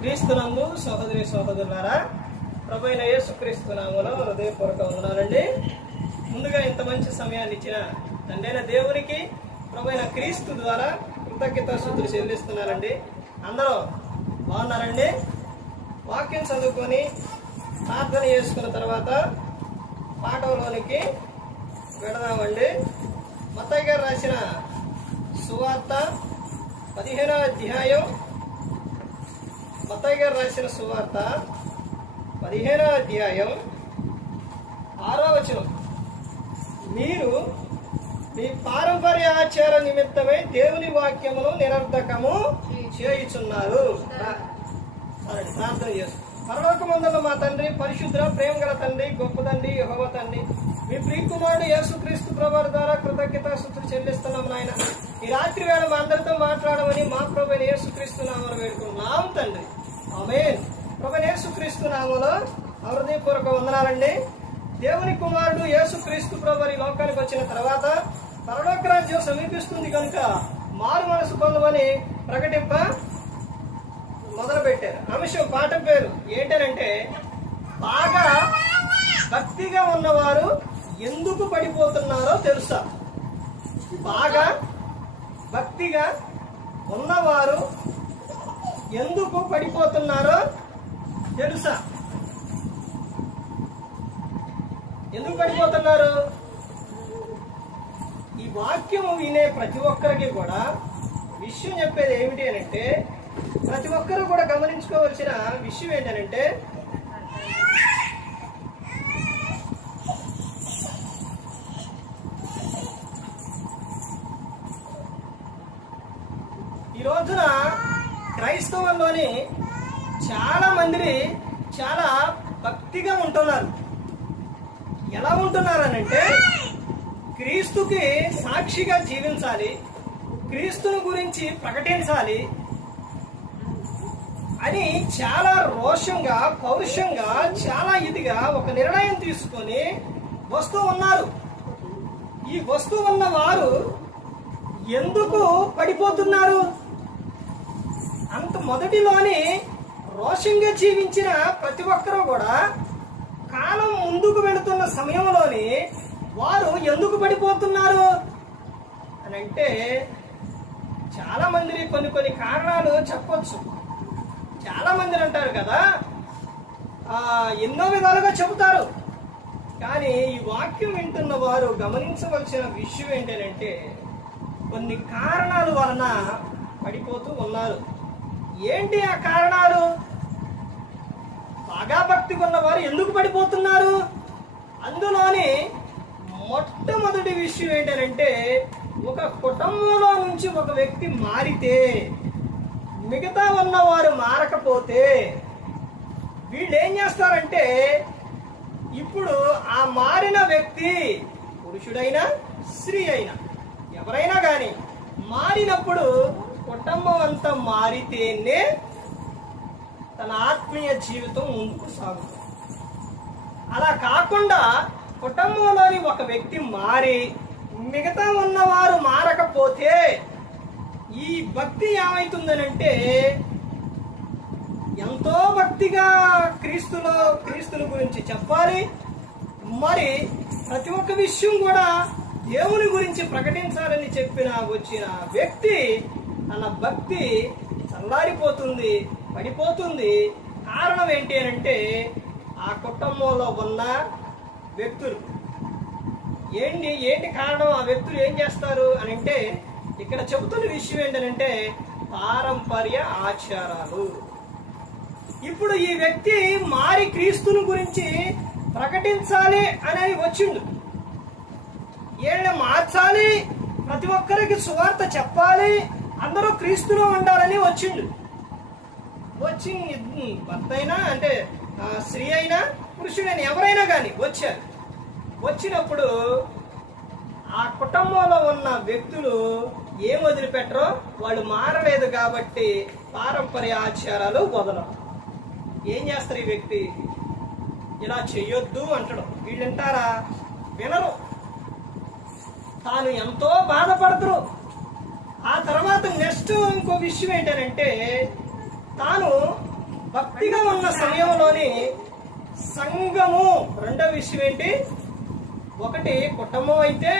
క్రీస్తునందు సహోదరి సహోదరులారా, ప్రభువైన యేసుక్రీస్తు నామములో హృదయపూర్వక వందనాలండి. ముందుగా ఇంత మంచి సమయాన్ని ఇచ్చిన తండ్రైన దేవునికి ప్రభువైన క్రీస్తు ద్వారా కృతజ్ఞతాస్తుతులు చెల్లిస్తున్నానండి. అందరూ బాగున్నారండి? వాక్యం చదువుకొని ప్రార్థన చేసుకున్న తర్వాత పాఠంలోనికి వెళదామండి. మత్తయి గారు రాసిన సువార్త 15వ అధ్యాయం, మత్తయి గారు రాసిన సువార్త 15వ అధ్యాయం 6వ వచనం. మీరు మీ పారంపర్య ఆచార నిమిత్తమై దేవుని వాక్యమును నిరర్ధకము చేయుచున్నారు. ప్రార్థన చేస్తారు. పరలోకమందున్న మా తండ్రి, పరిశుద్ధ ప్రేమ గల తండ్రి, గొప్ప తండ్రి, యెహోవా తండ్రి, మీ ప్రియకుమారుడు యేసుక్రీస్తు ప్రభువు ద్వారా కృతజ్ఞతాస్తుతులు చెల్లిస్తున్నాం నాయన. ఈ రాత్రి వేళ మా అందరితో మాట్లాడమని మా ప్రభువైన యేసుక్రీస్తు నామములో వేడుకుంటున్నాం తండ్రి. ఆమేన్. ప్రభువైన యేసుక్రీస్తు నామములో హృదయపూర్వక వందనాలండి. దేవుని కుమారుడు యేసుక్రీస్తు ప్రభువు ఈ లోకానికి వచ్చిన తర్వాత పరలోక రాజ్యం సమీపిస్తుంది కనుక మారు మనసు పొందమని ప్రకటింప మొదలు పెట్టారు. అంశం పాఠం పేరు ఏంటంటే, బాగా భక్తిగా ఉన్నవారు ఎందుకు పడిపోతున్నారో తెలుసా? బాగా భక్తిగా ఉన్నవారు ఎందుకు పడిపోతున్నారో తెలుసా? ఎందుకు పడిపోతున్నారు? ఈ వాక్యం వినే ప్రతి ఒక్కరికి కూడా విషయం చెప్పేది ఏమిటి అంటే, ప్రతి ఒక్కరూ కూడా గమనించుకోవాల్సిన విషయం ఏంటంటే, ఈ రోజున క్రైస్తవంలోని చాలా మంది చాలా భక్తిగా ఉంటున్నారు. ఎలా ఉంటున్నారనంటే, క్రీస్తుకి సాక్షిగా జీవించాలి, క్రీస్తుని గురించి ప్రకటించాలి అని చాలా రోషంగా, పౌరుషంగా, చాలా ఇదిగా ఒక నిర్ణయం తీసుకొని వస్తూ ఉన్నారు. ఈ వస్తూ ఉన్న వారు ఎందుకు పడిపోతున్నారు? అంత మొదటిలోని రోషంగా జీవించిన ప్రతి ఒక్కరూ కూడా కాలం ముందుకు వెళుతున్న సమయంలోని వారు ఎందుకు పడిపోతున్నారు అని అంటే, చాలా మంది కొన్ని కారణాలు చెప్పొచ్చు. చాలా మంది అంటారు కదా, ఎన్నో విధాలుగా చెబుతారు. కానీ ఈ వాక్యం వింటున్న వారు గమనించవలసిన విషయం ఏంటంటే, కొన్ని కారణాల వలన పడిపోతూ ఉన్నారు. ఏంటి ఆ కారణాలు? బాగా భక్తి ఉన్నవారు ఎందుకు పడిపోతున్నారు? అందులోని మొట్టమొదటి విషయం ఏంటంటే, ఒక కుటుంబంలో నుంచి ఒక వ్యక్తి మారితే మిగతా ఉన్నవారు మారకపోతే వీళ్ళు ఏం చేస్తారంటే, ఇప్పుడు ఆ మారిన వ్యక్తి పురుషుడైనా స్త్రీ అయినా ఎవరైనా కానీ మారినప్పుడు కుటుంబం అంతా మారితేనే తన ఆత్మీయ జీవితం ముందుకు సాగుతుంది. అలా కాకుండా కుటుంబంలోని ఒక వ్యక్తి మారి మిగతా ఉన్నవారు మారకపోతే ఈ భక్తి ఏమవుతుందనంటే, ఎంతో భక్తిగా క్రీస్తుని గురించి చెప్పాలి, మరి ప్రతి ఒక్క విషయం కూడా దేవుని గురించి ప్రకటించాలని వచ్చిన వ్యక్తి తన భక్తి చల్లారిపోతుంది, పడిపోతుంది. కారణం ఏంటి అంటే, ఆ కుటుంబంలో ఉన్న వ్యక్తులు ఏంటి కారణం? ఆ వ్యక్తులు ఏం చేస్తారు అని అంటే, ఇక్కడ చెబుతున్న విషయం ఏంటంటే, పారంపర్య ఆచారాలు. ఇప్పుడు ఈ వ్యక్తి మారి క్రీస్తుని గురించి ప్రకటించాలి అనేది వచ్చిండు. ఏళ్ళని మార్చాలి, ప్రతి ఒక్కరికి సువార్త చెప్పాలి, అందరూ క్రీస్తులో ఉండాలని వచ్చిండు. వచ్చి భర్త అయినా అంటే స్త్రీ అయినా పురుషుడైనా ఎవరైనా కానీ వచ్చారు. వచ్చినప్పుడు ఆ కుటుంబంలో ఉన్న వ్యక్తులు ఏం వదిలిపెట్టరో, వాళ్ళు మారలేదు కాబట్టి పారంపర్య ఆచారాలు వదలరు. ఏం చేస్తారు? ఈ వ్యక్తి ఇలా చెయ్యొద్దు అంటాడు. వీళ్ళు వింటారా? వినరు. తాను ఎంతో బాధపడతారు. ఆ తర్వాత నెక్స్ట్ ఇంకో విషయం ఏంటంటే, తాను భక్తిగా ఉన్న సమయంలోని సంఘము, రెండో విషయం ఏంటి? ఒకటి కుటుంబం అయితే,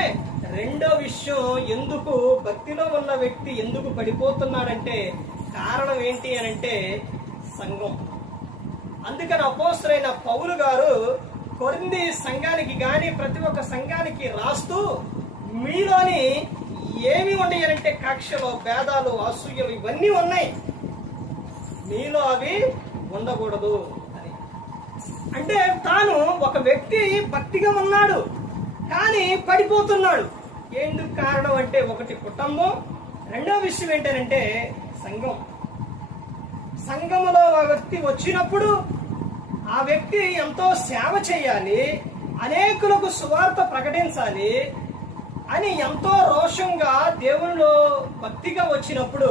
రెండో విషయం ఎందుకు భక్తిలో ఉన్న వ్యక్తి ఎందుకు పడిపోతున్నాడంటే కారణం ఏంటి అని అంటే సంఘం. అందుకని అపోస్తలుడైన పౌలు గారు కొరింథీ సంఘానికి గాని ప్రతి ఒక్క సంఘానికి రాస్తూ మీలోని ఏమి ఉన్నాయంటే కక్షలు, భేదాలు, అసూయలు ఇవన్నీ ఉన్నాయి, మీలో అవి ఉండకూడదు అని. అంటే తాను ఒక వ్యక్తి భక్తిగా ఉన్నాడు కానీ పడిపోతున్నాడు. ఎందుకు కారణం అంటే ఒకటి కుటుంబం, రెండో విషయం ఏంటంటే సంఘం. సంఘములో ఆ వ్యక్తి వచ్చినప్పుడు ఆ వ్యక్తి ఎంతో సేవ చేయాలి, అనేకులకు సువార్త ప్రకటించాలి అని ఎంతో రోషంగా దేవునిలో భక్తిగా వచ్చినప్పుడు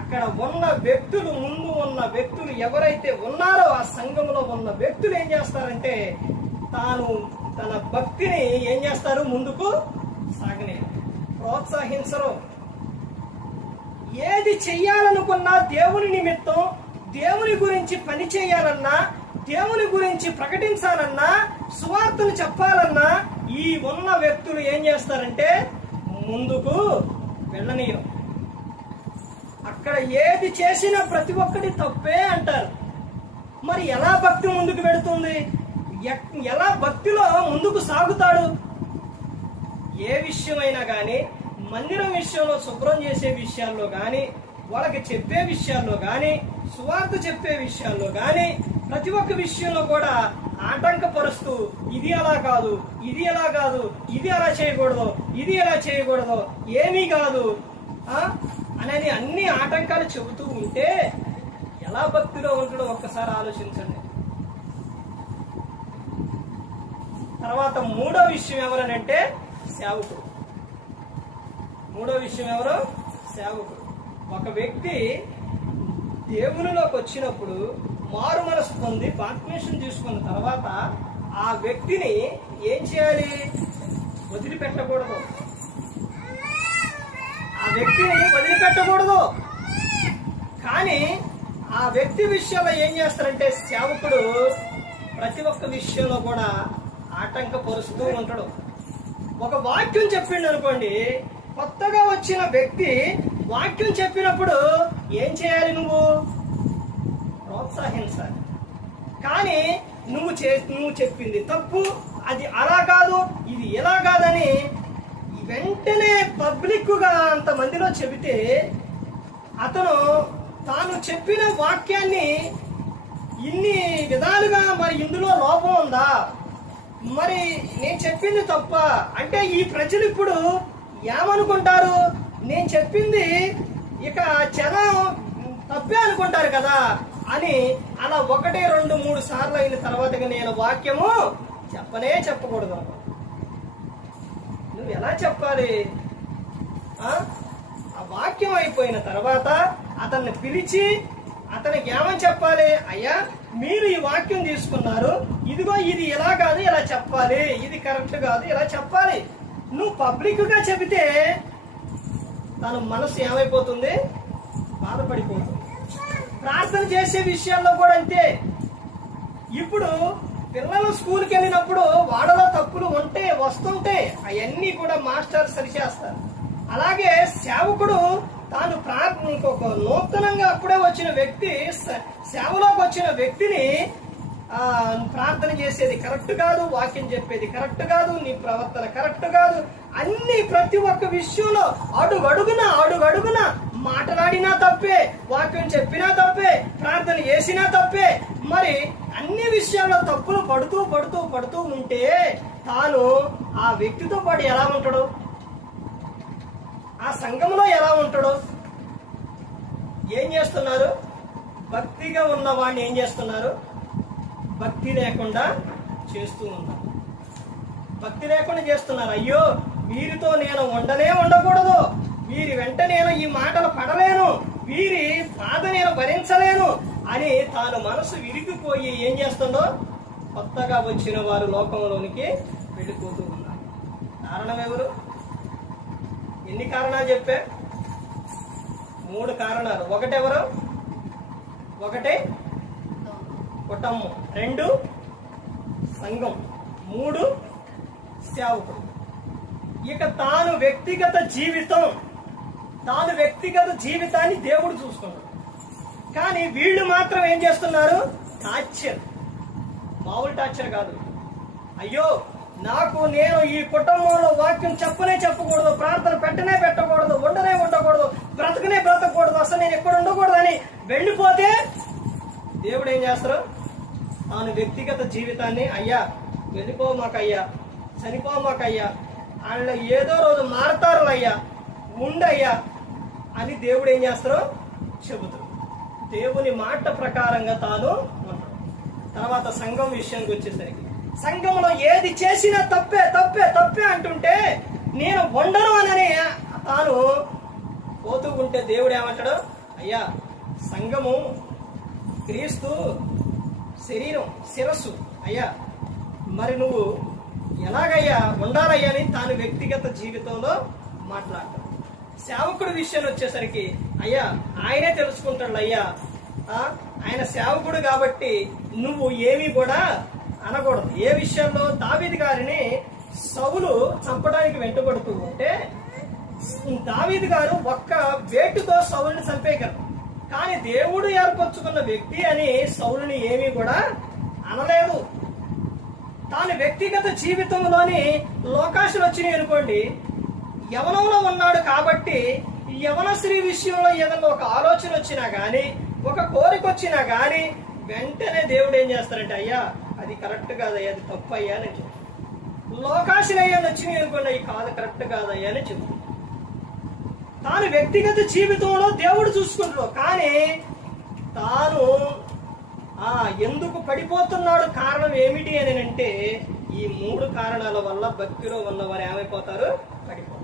అక్కడ ఉన్న వ్యక్తులు, ముందు ఉన్న వ్యక్తులు ఎవరైతే ఉన్నారో ఆ సంఘంలో ఉన్న వ్యక్తులు ఏం చేస్తారంటే తన భక్తిని ఏం చేస్తారు? ముందుకు సాగని ప్రోత్సహించరు. ఏది చెయ్యాలనుకున్నా దేవుని నిమిత్తం, దేవుని గురించి పని చేయాలన్నా, దేవుని గురించి ప్రకటించాలన్నా, సువార్తను చెప్పాలన్నా ఈ ఉన్న వ్యక్తులు ఏం చేస్తారంటే ముందుకు వెళ్ళనీయరు. అక్కడ ఏది చేసినా ప్రతి ఒక్కటి తప్పే అంటారు. మరి ఎలా భక్తి ముందుకు వెళుతుంది? ఎలా భక్తిలో ముందుకు సాగుతాడు? ఏ విషయమైనా కానీ, మందిరం విషయంలో, శుభ్రం చేసే విషయాల్లో కానీ, వాళ్ళకి చెప్పే విషయాల్లో కానీ, సువార్త చెప్పే విషయాల్లో కానీ, ప్రతి ఒక్క విషయంలో కూడా ఆటంకపరుస్తూ ఇది అలా కాదు, ఇది ఎలా కాదు, ఇది అలా చేయకూడదు, ఇది ఎలా చేయకూడదు, ఏమీ కాదు అనేది అన్ని ఆటంకాలు చెబుతూ ఉంటే ఎలా భక్తిలో ఉంటాడో ఒక్కసారి ఆలోచించండి. తర్వాత మూడో విషయం ఎవరనంటే సేవకుడు. మూడో విషయం ఎవరు? సేవకుడు. ఒక వ్యక్తి దేవునిలోకి వచ్చినప్పుడు మారు మనసు పొంది బాప్తిస్మం తీసుకున్న తర్వాత ఆ వ్యక్తిని ఏం చేయాలి? వదిలిపెట్టకూడదు. ఆ వ్యక్తిని వదిలిపెట్టకూడదు. కానీ ఆ వ్యక్తి విషయంలో ఏం చేస్తారంటే సేవకుడు ప్రతి ఒక్క విషయంలో కూడా ఆటంకపరుస్తూ ఉంటాడు. ఒక వాక్యం చెప్పిండు అనుకోండి, కొత్తగా వచ్చిన వ్యక్తి వాక్యం చెప్పినప్పుడు ఏం చేయాలి? నువ్వు ప్రోత్సహించాలి. కానీ నువ్వు చెప్పింది తప్పు, అది అలా కాదు, ఇది ఎలా కాదని వెంటనే పబ్లిక్ గా అంతమందిలో చెబితే అతను తాను చెప్పిన వాక్యాన్ని ఇన్ని విధాలుగా మరి ఇందులో లోపం ఉందా, మరి నేను చెప్పింది తప్ప అంటే ఈ ప్రజలు ఇప్పుడు ఏమనుకుంటారు? నేను చెప్పింది ఇక జనం తప్పే అనుకుంటారు కదా అని అలా 1, 2, 3 సార్లు అయిన తర్వాత నేను వాక్యము చెప్పకూడదు. నువ్వు ఎలా చెప్పాలి? ఆ వాక్యం అయిపోయిన తర్వాత అతన్ని పిలిచి అతనికి ఏమని చెప్పాలి? అయ్యా, మీరు ఈ వాక్యం తీసుకున్నారు, ఇదిగో ఇది ఎలా కాదు, ఇలా చెప్పాలి, ఇది కరెక్ట్ కాదు, ఇలా చెప్పాలి. నువ్వు పబ్లిక్ గా చెబితే తన మనసు ఏమైపోతుంది? బాధపడిపోతుంది. ప్రార్థన చేసే విషయాల్లో కూడా అంతే. ఇప్పుడు పిల్లలు స్కూల్కి వెళ్ళినప్పుడు వాళ్ళలో తప్పులు వస్తుంటే అవన్నీ కూడా మాస్టర్ సరిచేస్తారు. అలాగే సేవకుడు తాను ఇంకొక నూతనంగా అప్పుడే వచ్చిన వ్యక్తి, సేవలోకి వచ్చిన వ్యక్తిని ప్రార్థన చేసేది కరెక్ట్ కాదు, వాక్యం చెప్పేది కరెక్ట్ కాదు, నీ ప్రవర్తన కరెక్ట్ కాదు, అన్ని ప్రతి ఒక్క విషయంలో అడుగడుగున మాట్లాడినా తప్పే, వాక్యం చెప్పినా తప్పే, ప్రార్థన చేసినా తప్పే. మరి అన్ని విషయాల్లో తప్పులు పడుతూ ఉంటే తాను ఆ వ్యక్తితో పాటు ఎలా ఉంటాడు? ఆ సంఘంలో ఎలా ఉంటాడు? ఏం చేస్తున్నారు? భక్తిగా ఉన్న వాడిని ఏం చేస్తున్నారు? భక్తి లేకుండా చేస్తూ ఉన్నారు. భక్తి లేకుండా చేస్తున్నారు. అయ్యో, వీరితో నేను ఉండకూడదు, వీరి వెంట నేను ఈ మాటలు పడలేను, వీరి బాధ నేను భరించలేను అని తాను మనసు విరిగిపోయి ఏం చేస్తుందో కొత్తగా వచ్చిన వారు లోకంలోనికి వెళ్ళిపోతూ ఉన్నారు. కారణం ఎవరు? ఎన్ని కారణాలు చెప్పా? 3 కారణాలు. ఒకటెవరు? ఒకటి కుటుంబం, 2 సంఘం, 3 సేవకుడు. ఇక తాను వ్యక్తిగత జీవితాన్ని దేవుడు చూసుకున్నాడు. కానీ వీళ్ళు మాత్రం ఏం చేస్తున్నారు? టార్చర్, మామూలు టార్చర్ కాదు. అయ్యో నేను ఈ కుటుంబంలో వాక్యం చెప్పకూడదు, ప్రార్థన పెట్టకూడదు, ఉండకూడదు, బ్రతకకూడదు, అసలు నేను ఎక్కడ ఉండకూడదని వెళ్ళిపోతే దేవుడు ఏం చేస్తారు? తాను వ్యక్తిగత జీవితాన్ని, అయ్యా వెళ్ళిపోమాకయ్యా, చనిపోమాకయ్యా, వాళ్ళు ఏదో రోజు మారతారు అయ్యా, ఉండయ్యా అని దేవుడు ఏం చేస్తారు? చెబుతారు. దేవుని మాట ప్రకారంగా తాను ఉంటాడు. తర్వాత సంఘం విషయానికి వచ్చేసరికి, సంఘంలో ఏది చేసినా తప్పే అంటుంటే నేను ఉండను అని తాను పోతూ ఉంటే దేవుడు ఏమంటాడు? అయ్యా సంఘము క్రీస్తు శరీరం, శిరస్సు అయ్యా, మరి నువ్వు ఎలాగయ్యా ఉండాలయ్యా అని తాను వ్యక్తిగత జీవితంలో మాట్లాడతాడు. సేవకుడు విషయం వచ్చేసరికి, అయ్యా ఆయనే తెలుసుకుంటాడు, అయ్యా ఆయన సేవకుడు కాబట్టి నువ్వు ఏమీ కూడా అనకూడదు. ఏ విషయంలో? దావీదు గారిని సౌలు చంపడానికి వెంటబడుతూ ఉంటే దావీదు గారు ఒక్క వేటుతో సౌలుని చంపేయగలరు. కానీ దేవుడు ఏర్పరచుకున్న వ్యక్తి అని సౌలుని ఏమీ కూడా అనలేదు. తాను వ్యక్తిగత జీవితంలోని లోకాశలు వచ్చినాయి అనుకోండి, యవనంలో ఉన్నాడు కాబట్టి యవన స్త్రీ విషయంలో ఏదన్నా ఒక ఆలోచన వచ్చినా గాని, ఒక కోరిక వచ్చినా గాని వెంటనే దేవుడు ఏం చేస్తారంటే, అయ్యా అది కరెక్ట్ కాదయ్యా, అది తప్పు అయ్యా అని చెప్తాడు. లోకాశలు అయ్యా వచ్చినాయి అనుకోండి, అవి కాదు, కరెక్ట్ కాదయ్యా అని చెప్తాడు. తాను వ్యక్తిగత జీవితంలో దేవుడు చూసుకుంటాడు. కానీ తాను ఎందుకు పడిపోతున్నాడు, కారణం ఏమిటి అని అంటే, ఈ 3 కారణాల వల్ల భక్తిలో ఉన్నవారు ఏమైపోతారు? పడిపోతారు.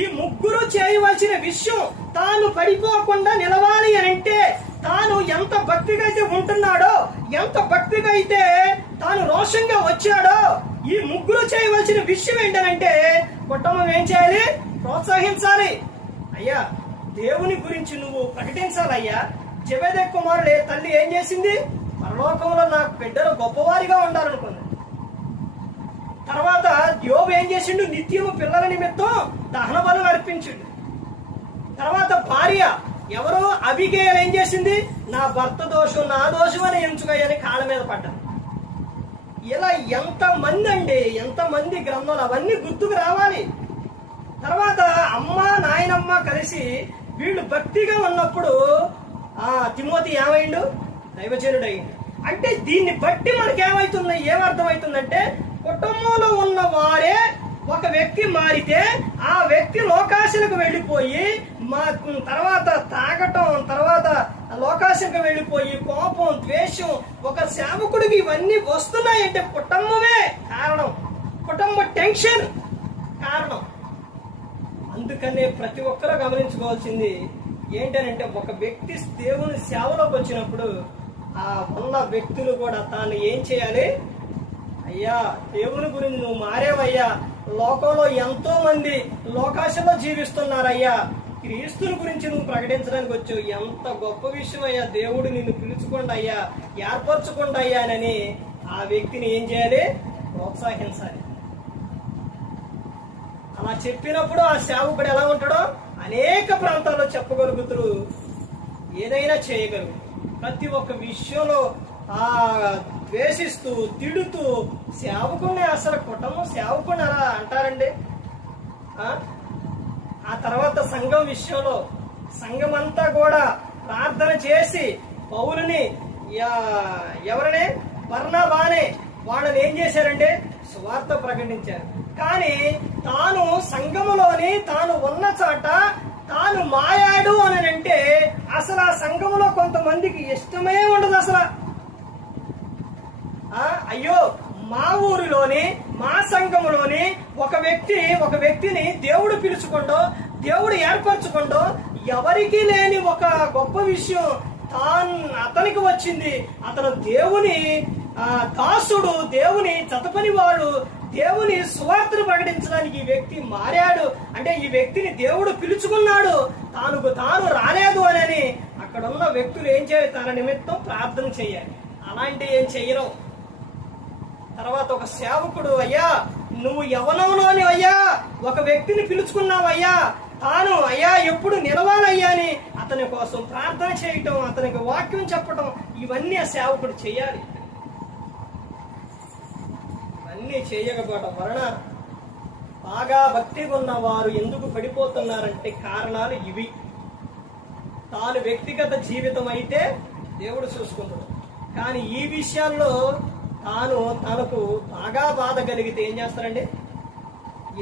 ఈ ముగ్గురు చేయవలసిన విషయం తాను పడిపోకుండా నిలవాలి అని అంటే, తాను ఎంత భక్తిగా అయితే ఉంటున్నాడో, ఎంత భక్తిగా అయితే తాను రోషంగా వచ్చాడో, ఈ ముగ్గురు చేయవలసిన విషయం ఏంటంటే, కుటుంబం ఏం చేయాలి? ప్రోత్సహించాలి. అయ్యా దేవుని గురించి నువ్వు ప్రకటించాలయ్యా. జెబెదె కుమారుడే తల్లి ఏం చేసింది? పరలోకంలో నాకు బిడ్డలు గొప్పవారిగా ఉండాలనుకుంది. తర్వాత యోబు ఏం చేసిండు? నిత్యము పిల్లల నిమిత్తం దహన బలులు అర్పించిండు. తర్వాత భార్య ఎవరు? అబిగేల్ ఏం చేసింది? నా భర్త దోషం నా దోషం అని ఎంచుకోయని కాళ్ళ మీద పడ్డారు. ఇలా ఎంతమంది గ్రంథాలు అవన్నీ గుర్తుకు రావాలి. తర్వాత అమ్మ నాయనమ్మ కలిసి వీళ్ళు భక్తిగా ఉన్నప్పుడు తిమోతి ఏమైండు? దైవజనుడు అయిండు. అంటే దీన్ని బట్టి మనకి ఏమర్థమవుతుందంటే, కుటుంబంలో ఉన్న వారే ఒక వ్యక్తి మారితే ఆ వ్యక్తి లోకాశలకు వెళ్ళిపోయి తర్వాత తాగటం, తర్వాత లోకాశకు వెళ్ళిపోయి కోపం, ద్వేషం, ఒక సేవకుడికి ఇవన్నీ వస్తున్నాయంటే కుటుంబమే కారణం, కుటుంబ టెన్షన్ కారణం. అందుకనే ప్రతి ఒక్కరూ గమనించుకోవాల్సింది ఏంటనంటే, ఒక వ్యక్తి దేవుని సేవలోకి వచ్చినప్పుడు ఆ ఉన్న వ్యక్తులు కూడా తాను ఏం చేయాలి? అయ్యా దేవుని గురించి నువ్వు మారేవయ్యా, లోకంలో ఎంతో మంది లోకాశంలో జీవిస్తున్నారయ్యా, క్రీస్తుని గురించి నువ్వు ప్రకటించడానికి వచ్చావు, ఎంత గొప్ప విషయం అయ్యా, దేవుడు నిన్ను పిలుచుకోండి అయ్యా, ఏర్పరచుకోండి అయ్యా అని ఆ వ్యక్తిని ఏం చేయాలి? ప్రోత్సహించాలి. అలా చెప్పినప్పుడు ఆ సేవకుడు ఎలా ఉంటాడో అనేక ప్రాంతాల్లో చెప్పగలుగుతారు, ఏదైనా చేయగలరు. ప్రతి ఒక్క విషయంలో ద్వేషిస్తూ తిడుతూ సేవకుడిని, అసలు కుటుంబం సేవకుడిని అలా అంటారండి. ఆ తర్వాత సంఘం విషయంలో సంఘం అంతా కూడా ప్రార్థన చేసి పౌలుని ఎవరనే బర్నబానే వాళ్ళని ఏం చేశారంటే సువార్త ప్రకటించారు. కానీ తాను సంఘములోని తాను ఉన్న చోట తాను మాయాడు అని అంటే అసలు ఆ సంఘములో కొంతమందికి ఇష్టమే ఉండదు. అసలు అయ్యో మా ఊరిలోని మా సంఘములోని ఒక వ్యక్తిని దేవుడు పిలుచుకుంటూ దేవుడు ఏర్పరచుకుంటూ ఎవరికి లేని ఒక గొప్ప విషయం అతనికి వచ్చింది. అతను దేవుని దాసుడు, దేవుని చతపని వాడు, దేవుని సువార్తను ప్రకటించడానికి ఈ వ్యక్తి మారాడు అంటే ఈ వ్యక్తిని దేవుడు పిలుచుకున్నాడు, తాను రాలేదు అని అక్కడ ఉన్న వ్యక్తులు ఏం చేయాలి? తన నిమిత్తం ప్రార్థన చేయాలి. అలాంటి ఏం చెయ్యను. తర్వాత ఒక సేవకుడు, అయ్యా నువ్వు యవనంలోని అయ్యా ఒక వ్యక్తిని పిలుచుకున్నావయ్యా, తాను అయ్యా ఎప్పుడు నిలవాలయ్యా అని అతని కోసం ప్రార్థన చేయటం, అతనికి వాక్యం చెప్పటం, ఇవన్నీ ఆ సేవకుడు చేయాలి. ఇవన్నీ చేయకపోవడం వలన బాగా భక్తిగా ఉన్న వారు ఎందుకు పడిపోతున్నారంటే కారణాలు ఇవి. తాను వ్యక్తిగత జీవితం అయితే దేవుడు చూసుకుంటాడు, కానీ ఈ విషయాల్లో తనకు బాగా బాధ కలిగితే ఏం చేస్తారండి?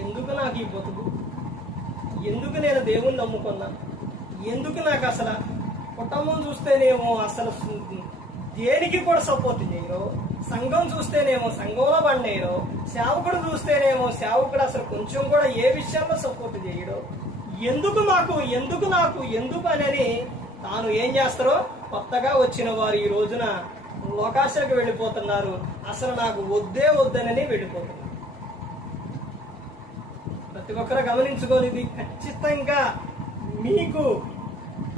ఎందుకు నాకు ఈ బతుకు, ఎందుకు నేను దేవుణ్ణి నమ్ముకున్నా, ఎందుకు నాకు అసలు కుటుంబం చూస్తేనేమో అసలు దేనికి కూడా సపోర్ట్ చేయరు, సంఘం చూస్తేనేమో సంఘంలో పడినేయరు, సేవకుడు చూస్తేనేమో సేవకుడు అసలు కొంచెం కూడా ఏ విషయాల్లో సపోర్ట్ చేయడు. ఎందుకు నాకు ఎందుకు అని తాను ఏం చేస్తారో కొత్తగా వచ్చిన వారు ఈ రోజున లోకాశకు వెళ్ళిపోతున్నారు. అసలు నాకు వద్దని వెళ్ళిపోతున్నారు. ప్రతి ఒక్కరు గమనించుకొని, ఇది ఖచ్చితంగా మీకు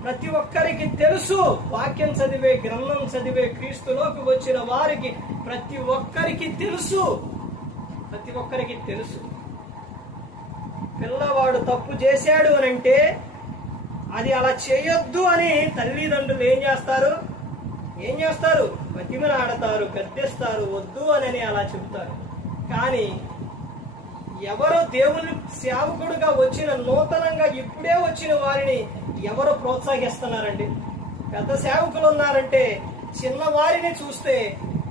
ప్రతి ఒక్కరికి తెలుసు. వాక్యం చదివే, గ్రంథం చదివే, క్రీస్తులోకి వచ్చిన వారికి ప్రతి ఒక్కరికి తెలుసు. పిల్లవాడు తప్పు చేశాడు అని అంటే అది అలా చేయొద్దు అని తల్లిదండ్రులు ఏం చేస్తారు? బతిమలాడతారు, గద్దిస్తారు, వద్దు అని అలా చెబుతారు. కానీ ఎవరు దేవుని సేవకుడుగా వచ్చిన, నూతనంగా ఇప్పుడే వచ్చిన వారిని ఎవరు ప్రోత్సహిస్తున్నారండి? పెద్ద సేవకులు ఉన్నారంటే చిన్న వారిని చూస్తే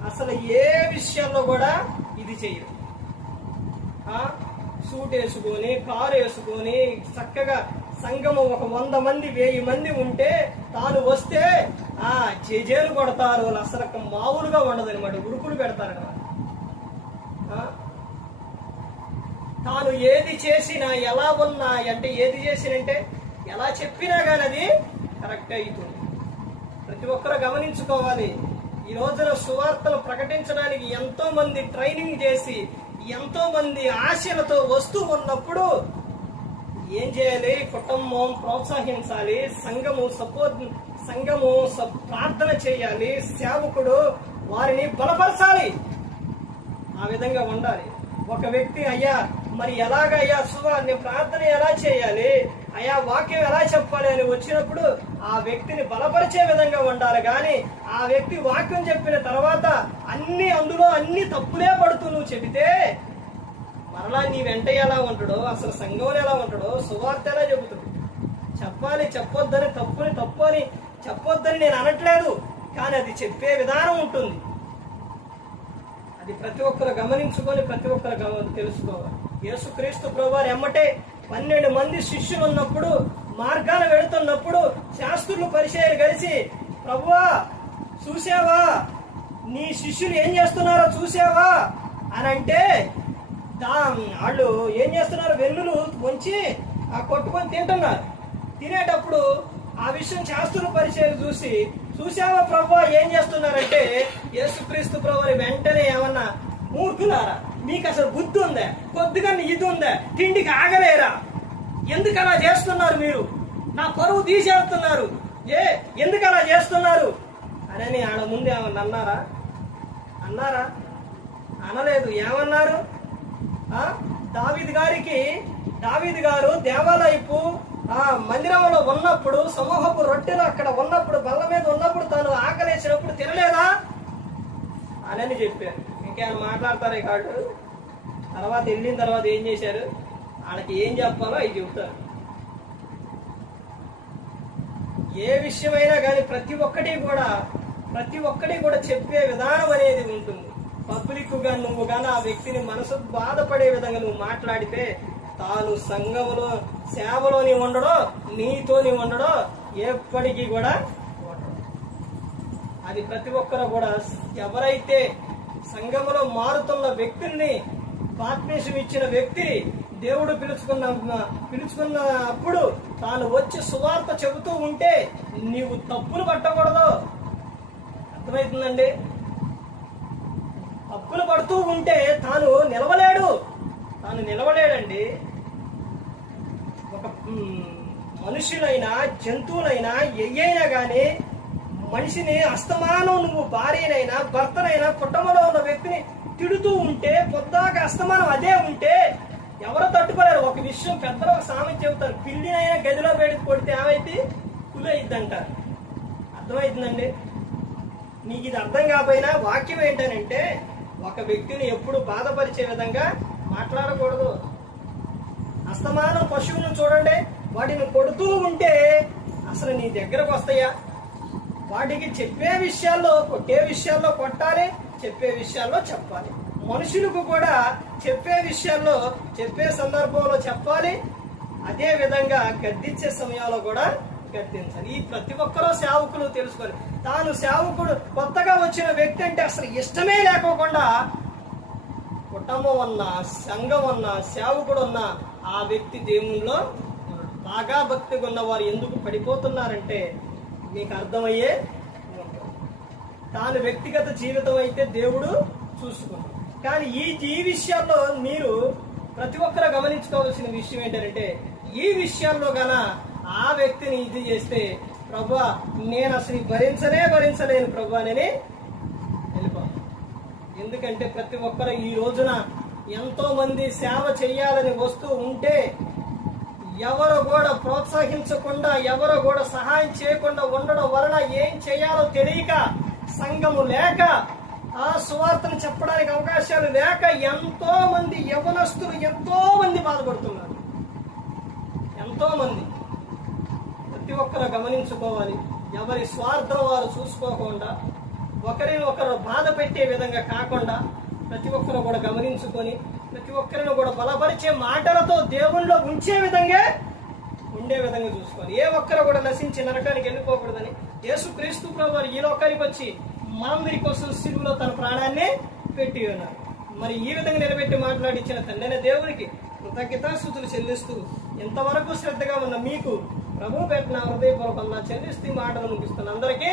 అసలు ఏ విషయాల్లో కూడా ఇది చేయరు. సూట్ వేసుకొని, కారు వేసుకొని చక్కగా సంఘము ఒక 100 మంది 1000 మంది ఉంటే తాను వస్తే జేజేలు కొడతారు. అసలు మామూలుగా ఉండదు అనమాట, ఉరుకులు పెడతారన్నమాట. తాను ఏది చేసినా, ఎలా ఉన్నా అంటే ఏది చేసినంటే ఎలా చెప్పినా కానీ అది కరెక్ట్ అవుతుంది. ప్రతి ఒక్కరు గమనించుకోవాలి. ఈ రోజున సువార్తను ప్రకటించడానికి ఎంతో మంది ట్రైనింగ్ చేసి ఎంతో మంది ఆశలతో వస్తూ ఉన్నప్పుడు ఏం చేయాలి? కుటుంబం ప్రోత్సహించాలి, సంఘము ప్రార్థన చేయాలి, సేవకుడు వారిని బలపరచాలి. ఆ విధంగా ఉండాలి. ఒక వ్యక్తి అయ్యా మరి ఎలాగయ్యా నేను ప్రార్థన ఎలా చేయాలి, అయ్యా వాక్యం ఎలా చెప్పాలి అని వచ్చినప్పుడు ఆ వ్యక్తిని బలపరిచే విధంగా ఉండాలి. కానీ ఆ వ్యక్తి వాక్యం చెప్పిన తర్వాత అందులో అన్ని తప్పులే పడుతూ నువ్వు చెబితే మరలా నీ వెంట ఎలా ఉంటాడో, అసలు సంఘంలో ఎలా ఉంటాడో, సువార్త ఎలా చెబుతాడు? చెప్పాలి, చెప్పొద్దని తప్పు అని చెప్పొద్దని నేను అనట్లేదు, కానీ అది చెప్పే విధానం ఉంటుంది. అది ప్రతి ఒక్కరు గమనించుకొని ప్రతి ఒక్కరు తెలుసుకోవాలి. యేసుక్రీస్తు ప్రభువారు ఎమ్మటే 12 మంది శిష్యులు ఉన్నప్పుడు, మార్గాన వెళుతున్నప్పుడు శాస్త్రులు పరిచయాలు కలిసి, ప్రభువా చూసావా, నీ శిష్యులు ఏం చేస్తున్నారో చూసావా అని అంటే వాళ్ళు ఏం చేస్తున్నారు? వెన్నులు వంచి కొట్టుకొని తింటున్నారు. తినేటప్పుడు ఆ విషయం శాస్త్రుల పరిచయాలు చూసావా ప్రభువా ఏం చేస్తున్నారంటే, యేసుక్రీస్తు ప్రభువారి వెంటనే ఏమన్నా, మూర్ఖులారా మీకు అసలు బుద్ధి ఉందా, కొద్దిగా ఇది ఉందా, తిండికి ఆగలేరా, ఎందుకు అలా చేస్తున్నారు, మీరు నా పరువు తీసేస్తున్నారు, ఎందుకు అలా చేస్తున్నారు అని ఆడ ముందు ఏమన్నా అన్నారా? అనలేదు. ఏమన్నారు? దావీదు గారు దేవాలయపు మందిరంలో ఉన్నప్పుడు, సమూహపు రొట్టెలు అక్కడ ఉన్నప్పుడు, బల్ల మీద ఉన్నప్పుడు, తాను ఆకలేసినప్పుడు తినలేదా అని చెప్పారు. ఇంకేమైనా మాట్లాడతారే కాదు. తర్వాత వెళ్ళిన తర్వాత ఏం చేశారు? వాళ్ళకి ఏం చెప్పాలో అవి చెబుతారు. ఏ విషయమైనా కానీ ప్రతి ఒక్కటి కూడా చెప్పే విధానం అనేది ఉంటుంది. పబ్లిక్ గా నువ్వు గానీ ఆ వ్యక్తిని మనసు బాధపడే విధంగా నువ్వు మాట్లాడితే తాను సంఘములో సేవలోని ఉండడో, నీతోని ఉండడో ఎప్పటికీ కూడా ఉండడు. అది ప్రతి ఒక్కరు కూడా ఎవరైతే సంఘములో మారుతున్న వ్యక్తుల్ని, బాప్తిసం ఇచ్చిన వ్యక్తి దేవుడు పిలుచుకున్నప్పుడు తాను వచ్చి సువార్త చెబుతూ ఉంటే నీవు తప్పులు పట్టకూడదు. అర్థమవుతుందండి? తప్పులు పడుతూ ఉంటే తాను నిలవలేడండి. ఒక మనుషులైనా జంతువులైనా ఏయైనా కానీ మనిషిని అస్తమానం నువ్వు భార్యనైనా భర్తనైనా కుటుంబంలో ఉన్న వ్యక్తిని తిడుతూ ఉంటే పొద్దాక అస్తమానం అదే ఉంటే ఎవరు తట్టుకోలేరు. ఒక విషయం పెద్దలు ఒక సామెత చెబుతారు, పిల్లినైనా గదిలో పెడితే కొడితే ఏమైతే కులు అయిద్దంటారు. అర్థమవుతుందండి? నీకు ఇది అర్థం కాకపోయినా వాక్యం ఏంటనంటే ఒక వ్యక్తిని ఎప్పుడు బాధపరిచే విధంగా మాట్లాడకూడదు. అస్తమానం పశువులను చూడండి, వాటిని కొడుతూ ఉంటే అసలు నీ దగ్గరకు వస్తాయా? వాటికి చెప్పే విషయాల్లో కొట్టే విషయాల్లో కొట్టాలి, చెప్పే విషయాల్లో చెప్పాలి. మనుషులకు కూడా చెప్పే విషయాల్లో చెప్పే సందర్భంలో చెప్పాలి, అదే విధంగా గద్దించే సమయాల్లో కూడా గద్దించాలి. ఈ ప్రతి ఒక్కరూ సేవకులు తెలుసుకోవాలి. తాను సేవకుడు కొత్తగా వచ్చిన వ్యక్తి అంటే అసలు ఇష్టమే లేకోకుండా కుటుంబం అన్నా సంఘం అన్నా సేవకుడు అన్నా ఆ వ్యక్తి దేవునిలో బాగా భక్తిగా ఉన్నవారు ఎందుకు పడిపోతున్నారంటే మీకు అర్థమయ్యే తాను వ్యక్తిగత జీవితం అయితే దేవుడు చూసుకున్నాడు. కానీ ఈ విషయాల్లో మీరు ప్రతి ఒక్కరు గమనించుకోవాల్సిన విషయం ఏంటంటే ఈ విషయాల్లో గన ఆ వ్యక్తిని ఇది చేస్తే ప్రభా నేను అసలు భరించలేను ప్రభా అని వెళ్ళిపోతాను. ఎందుకంటే ప్రతి ఒక్కరు ఈ రోజున ఎంతో మంది సేవ చేయాలని వస్తూ ఉంటే ఎవరు కూడా ప్రోత్సహించకుండా ఎవరు కూడా సహాయం చేయకుండా ఉండడం వలన ఏం చేయాలో తెలియక, సంఘము లేక, ఆ సువార్తను చెప్పడానికి అవకాశాలు లేక ఎంతో మంది యవనస్తులు ఎంతో మంది బాధపడుతున్నారు. ఎంతో మంది ప్రతి ఒక్కరు గమనించుకోవాలి. ఎవరి స్వార్థం వారు చూసుకోకుండా ఒకరిని ఒకరు బాధ పెట్టే విధంగా కాకుండా ప్రతి ఒక్కరు కూడా గమనించుకొని ప్రతి ఒక్కరిని కూడా బలపరిచే మాటలతో దేవుణ్ణిలో ఉండే విధంగా చూసుకోవాలి. ఏ ఒక్కరు కూడా నశించి నరకానికి వెళ్ళిపోకూడదని యేసుక్రీస్తు ప్రభువు ఈ లోకానికి వచ్చి మనందరి కోసం సిలువలో తన ప్రాణాన్ని పెట్టి ఉన్నారు. మరి ఈ విధంగా నిలబెట్టి మాట్లాడించిన తండ్రి దేవునికి కృతజ్ఞతాస్తుతులు చెల్లిస్తూ ఎంతవరకు శ్రద్ధగా ఉన్న మీకు ప్రభు పెట్టిన హృదయపూర్వకంగా చెల్లిస్తూ మాటలు ముగిస్తున్న అందరికీ